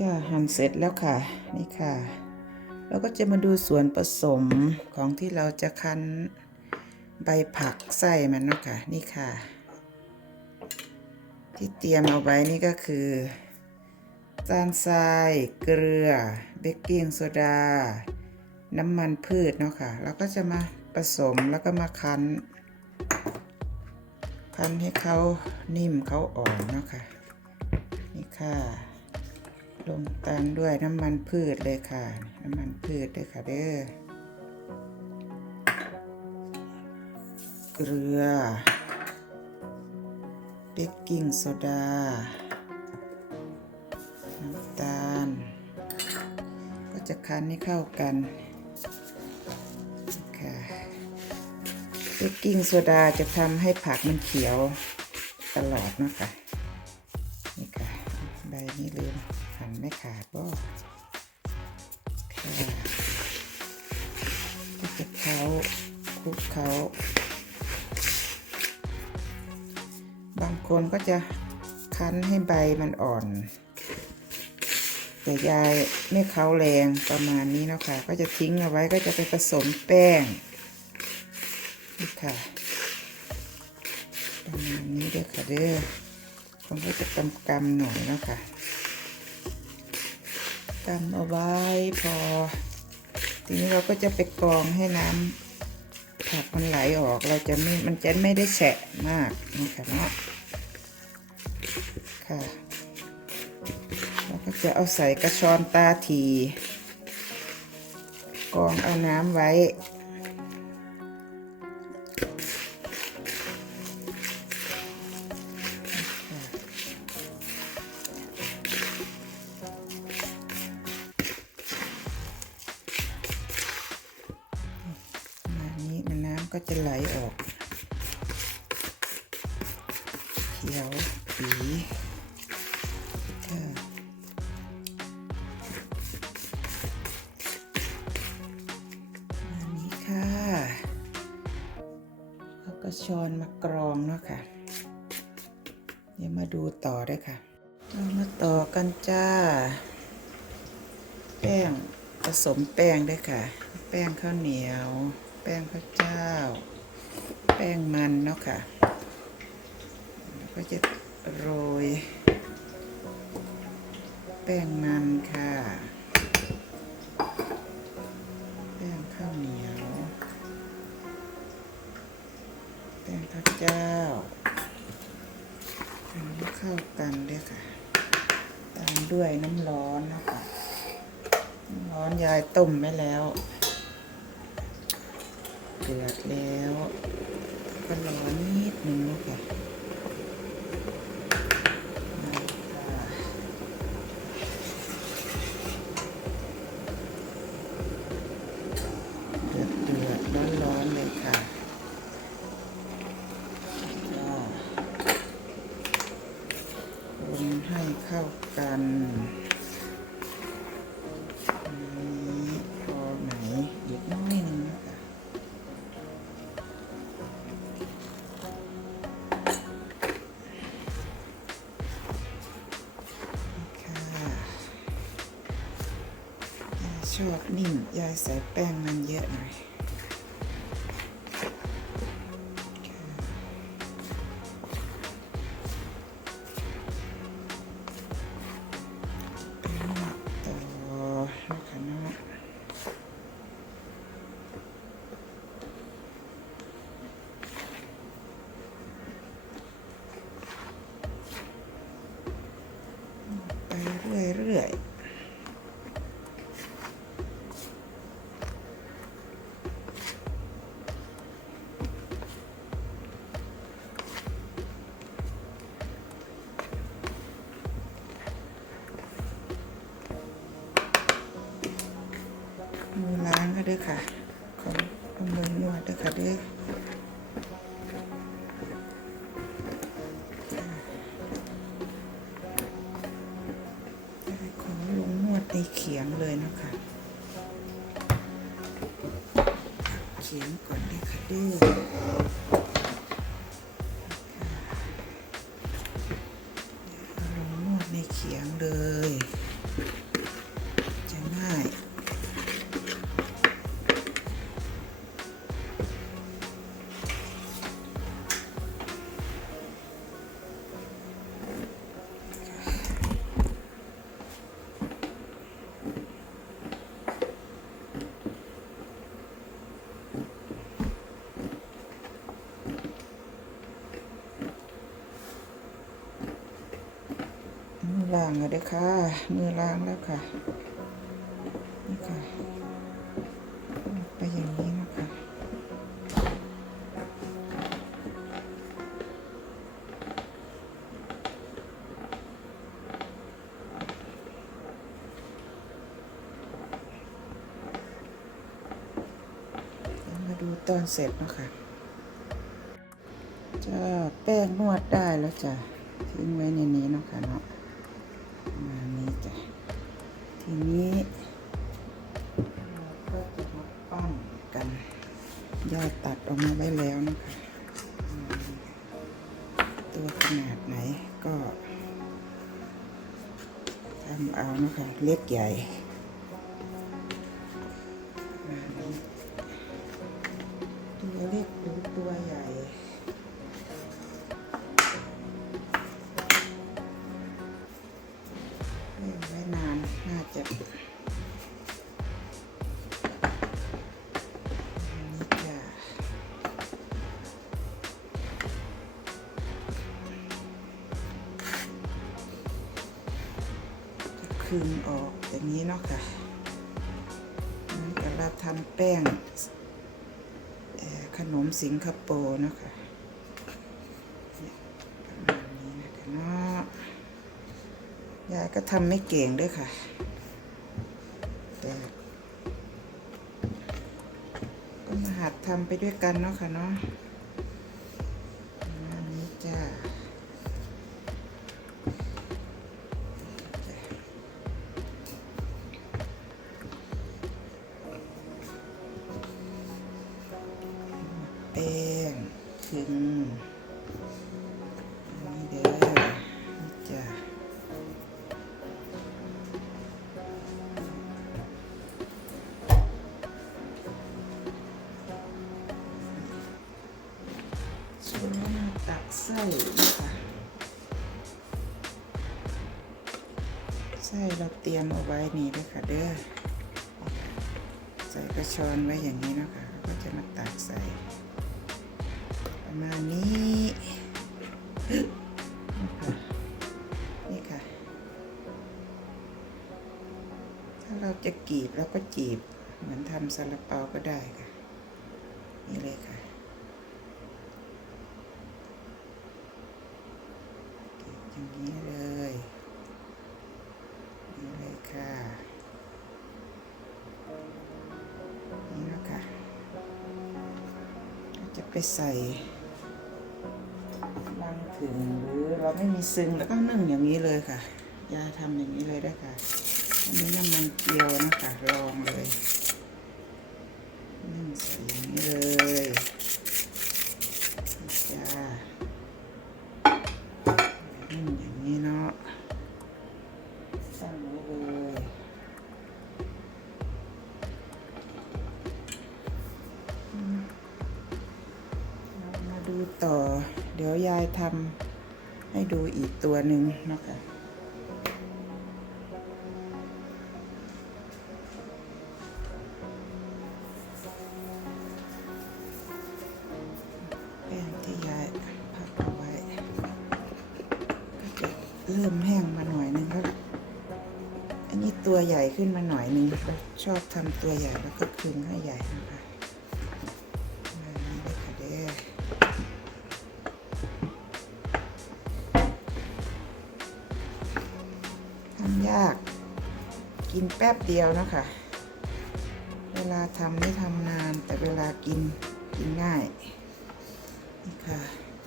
จะหั่นเสร็จแล้วค่ะ นี่ค่ะ เราก็จะมาดูส่วนผสมของที่เราจะคั้นใบผักไส้มันเนาะค่ะ นี่ค่ะ ที่เตรียมเอาไว้นี่ก็คือจานทราย เกลือ เบกกิ้งโซดา น้ำมันพืชเนาะค่ะ เราก็จะมาผสมแล้วก็มาคั้น คั้นให้เขานิ่มเขาอ่อนเนาะค่ะ นี่ค่ะ ลงตามด้วยน้ำมันพืชเลยค่ะ น้ำมันพืชด้วยค่ะเด้อเกลือเบกกิ้งโซดา น้ำตาล ก็จะคั้นให้เข้ากันค่ะเบกกิ้งโซดาจะทำให้ผักมันเขียวตลอดเนาะค่ะนี่ค่ะใบนี้ลืมันไม่ขาดบ่ค่ะก็จะเขาคลุกเขาบางคนก็จะคั้นให้ใบมันอ่อน แต่ยายไม่เขาแรงประมาณนี้เนาะค่ะ ก็จะทิ้งเอาไว้ก็จะไปผสมแป้งนี่ค่ะประมาณนี้เด้อค่ะเด้อผมก็จะกำกำหน่อยเนาะค่ะ กำเอาไว้พอ ทีนี้เราก็จะไปกรองให้น้ำผักมันไหลออกเราจะไม่มันจะไม่ได้แฉะมากนะคะเนาะค่ะเราก็จะเอาใส่กระชอนตาทีกรองเอาน้ำไว้ ขียวปีค่ะอันนี้ค่ะแล้วก็ช้อนมากรองเนาะค่ะ เดี๋ยวมาดูต่อด้วยค่ะเรามาต่อกันจ้า แป้งผสมแป้งด้วยค่ะ แป้งข้าวเหนียว แป้งข้าวเจ้า แป้งมันเนาะค่ะ ก็จะโรย แป้งมันค่ะ แป้งข้าวเหนียว แป้งข้าวเจ้าทำให้เข้ากันด้วยค่ะ ตามด้วยน้ำร้อนนะคะน้ำร้อนยายต้มไว้แล้วเดือดแล้วก็รอนิดนึงนะค่ะ พอไหนอีกน้อยหนึงนะคะค่ะยายชอบนิ่มยายใส่แป้งมันเยอะหน่อย เขียงก่อนเลยค่ะเด้ว เด้อค่ะ มือล้างแล้วค่ะ นี่ค่ะ ไปอย่างนี้นะคะมาดูตอนเสร็จนะคะจะแป้งนวดได้แล้วจ้ะทิ้งไว้ในนี้นะคะเนาะ ทีนี้เราก็จะมาปั้นกันยอดตัดออกมาไว้แล้วนะคะตัวขนาดไหนก็ทำเอานะคะเล็กใหญ่ตัวเล็กหรือตัวใหญ่ จะคืนออกอย่างนี้เนาะค่ะเหมือนกับเราทำแป้งขนมสิงคโปร์เนาะค่ะเนี่ยประมาณนี้นะคะเนาะยายก็ทำไม่เก่งด้วยค่ะแต่ก็มาหัดทำไปด้วยกันเนาะค่ะเนาะ นะคะไส้เราเตรียมเอาไว้นี่ด้วยค่ะเด้อใส่กระชอนไว้อย่างนี้นะคะก็จะมาตักใส่ ประมาณนี้นี่ค่ะ ถ้าเราจะกรีบแล้วก็จีบ เหมือนทำซาลาเปาก็ได้ค่ะ นี่เลยค่ะ ไปใส่ลังถึงหรือเราไม่มีซึ้งแล้วก็นึ่งอย่างนี้เลยค่ะยาทำอย่างนี้เลยได้ค่ะอันนี้น้ำมันเกลียวนะคะลองเลย ต่อ เดี๋ยวยายทำให้ดูอีกตัวหนึ่งนะคะแป้งที่ยายพักเอาไว้ก็จะเริ่มแห้งมาหน่อยนึงแล้วอันนี้ตัวใหญ่ขึ้นมาหน่อยนึงชอบทำตัวใหญ่แล้วก็คึงให้ใหญ่นะคะ กินแป๊บเดียวนะคะ เวลาทำไม่ทำนานแต่เวลากินกินง่ายนี่ค่ะ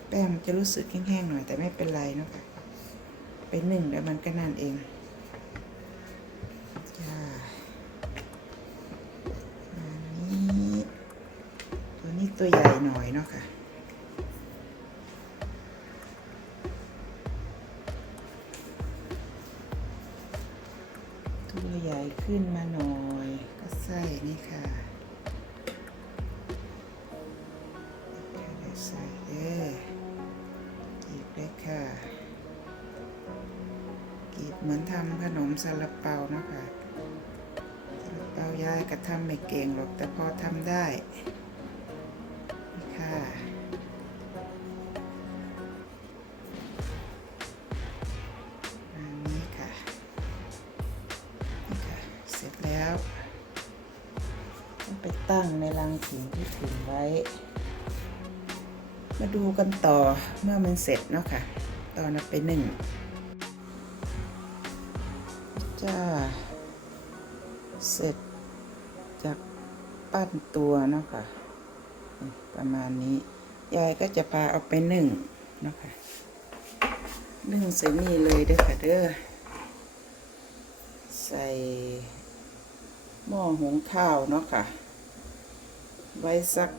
แป้งมันจะรู้สึกแห้งๆหน่อยแต่ไม่เป็นไรนะคะไปนึ่งแล้วมันก็นั่นเองจ้าอันนี้ตัวนี้ตัวใหญ่หน่อยเนาะค่ะ เหมือนทำขนมซาลาเปานะคะซาลาเปายายก็ทำไม่เก่งหรอกแต่พอทำได้ค่ะอันนี้ค่ะนี่ค่ะ เสร็จแล้วไปตั้งในรังถิงที่ถึงไว้ มาดูกันต่อเมื่อมันเสร็จเนาะค่ะ ตอนนับไปหนึ่ง จ้าเสร็จจากปั้นตัวเนาะค่ะประมาณนี้ ยายก็จะพาเอาไปหนึ่งเนาะค่ะหนึ่งใส่นี่เลยเด้อค่ะเด้อใส่หม้อหุงข้าวเนาะค่ะ ไว้สัก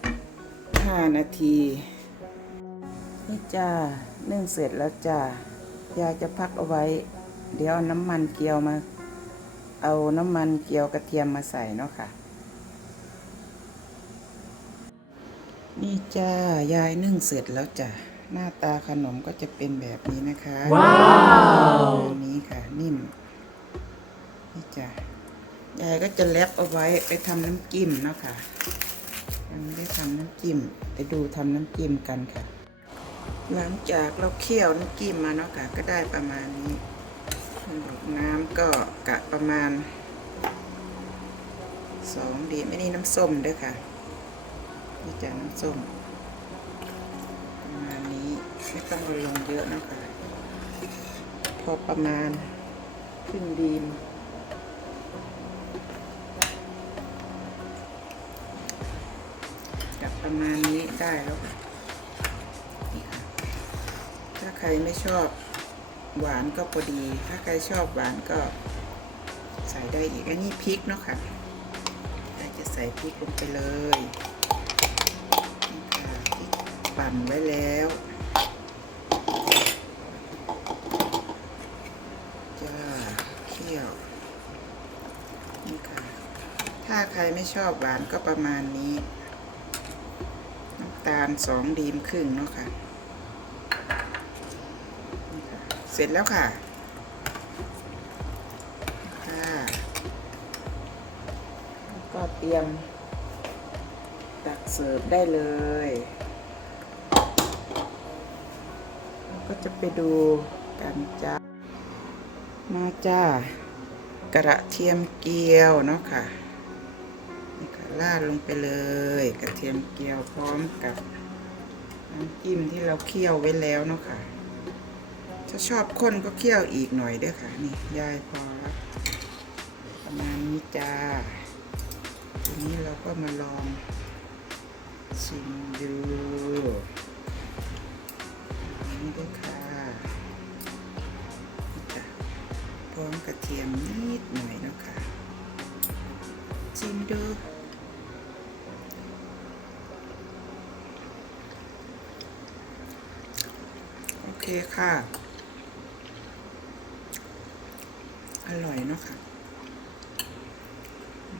ห้านาทีนี่จ้านึ่งเสร็จแล้วจ้ายายจะพักเอาไว้ เดี๋ยวเอาน้ำมันเกี๊ยวมา เอาน้ำมันเกี๊ยวกระเทียมมาใส่เนาะค่ะ นี่จ้ายายนึ่งเสร็จแล้วจ้ะหน้าตาขนมก็จะเป็นแบบนี้นะคะ ว้าวนี้ค่ะนิ่ม นี่จ้ะยายก็จะแลบเอาไว้ไปทำน้ำจิ้มเนาะค่ะยังไม่ได้ทำน้ำจิ้มไปดูทำน้ำจิ้มกันค่ะ หลังจากเราเคี่ยวน้ำจิ้มมาเนาะค่ะก็ได้ประมาณนี้ น้ำก็กะประมาณสองดีไม่นี่น้ำส้มด้วยค่ะนี่จ้ะน้ำส้มประมาณนี้ไม่ต้องลงเยอะนะคะ พอประมาณครึ่งดีมกับประมาณนี้ได้แล้วค่ะถ้าใครไม่ชอบ หวานก็พอดี ถ้าใครชอบหวานก็ใส่ได้อีก อันนี้พริกเนาะค่ะเราจะใส่พริกลงไปเลยพริกปั่นไว้แล้วจ้าเคี่ยวนี่ค่ะ ถ้าใครไม่ชอบหวานก็ประมาณนี้ น้ำตาลสองดีมครึ่งเนาะค่ะ เส ร็จแล้วค่ะค่ะก็เตรียมตักเสิร์ฟได้เลย ก็จะไปดูกันจ้ามาจ้ากระเทียมเกี๊ยวเนาะค่ะนี่ค่ะราดลงไปเลย กระเทียมเจียวพร้อมกับน้ำจิ้มที่เราเคี่ยวไว้แล้วเนาะค่ะ ถ้าชอบข้นก็เคี่ยวอีกหน่อยเด้วยค่ะ นี่ยายพอแล้วประมาณนี้จ้าทีนี้เราก็มาลองชิมดูนี่ด้วยค่ะจ้ะพร้อมกระเทียมนิดหน่อยนะคะชิมดูโอเคค่ะ อร่อยเนาะค่ะจ้า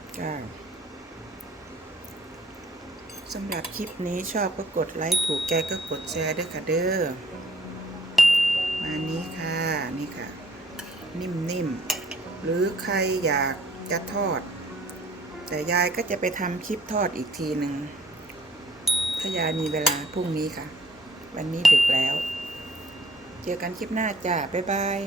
สำหรับคลิปนี้ชอบก็กดไลค์ถูกใจก็กดแชร์ด้วยค่ะเด้อ มานี้ค่ะนี่ค่ะ นิ่มๆ หรือใครอยากจะทอด แต่ยายก็จะไปทำคลิปทอดอีกทีหนึ่งถ้ายายมีเวลาพรุ่งนี้ค่ะ วันนี้ดึกแล้ว เจอกันคลิปหน้าจ้าบ๊ายบาย